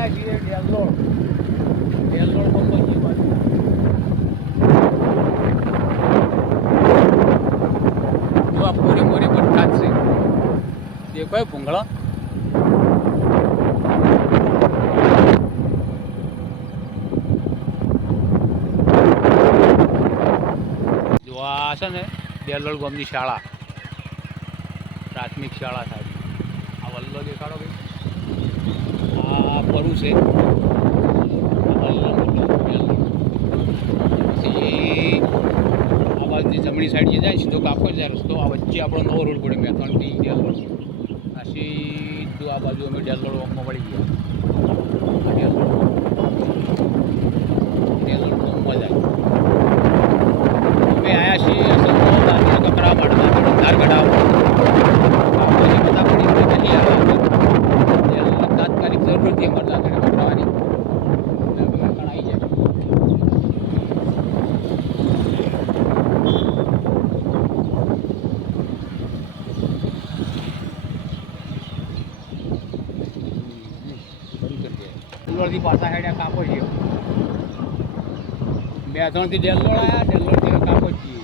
આવ્યા છીએ ડેલોડ કંપની બાજુ. જો આ પૂરે પૂરે બધા જ છે. દેખાય ભૂંગળા. જો આ છે ને ડેલોડ ગામની શાળા, પ્રાથમિક શાળા થાય. આ વલ્લો દેખાડો ભાઈ, આ પરું છે. પછી આ બાજુની જમણી સાઈડ જે જાય સીધો કાપો જાય રસ્તો. આ વચ્ચે આપણો નવો રોડ પડે મેથાણથી ડેલોડ. આ સીધું આ બાજુ અમે ડેલોડ વોકમાં પડી ગયા. ડેલોડ વોકમાં જાય. અમે આવ્યા છીએ કકરા પાડવા ધાર કઢાવવા. બધા પડી જલ્દી આવે તાત્કાલિક જરૂરથી અમારે દાખલે પકડવાની આવી જાય. ડેલોડથી પાછા હેડ્યા કાપો છીએ. 2-3 થી ડેલોડ આવ્યા, ડેલોડથી કાપો છીએ.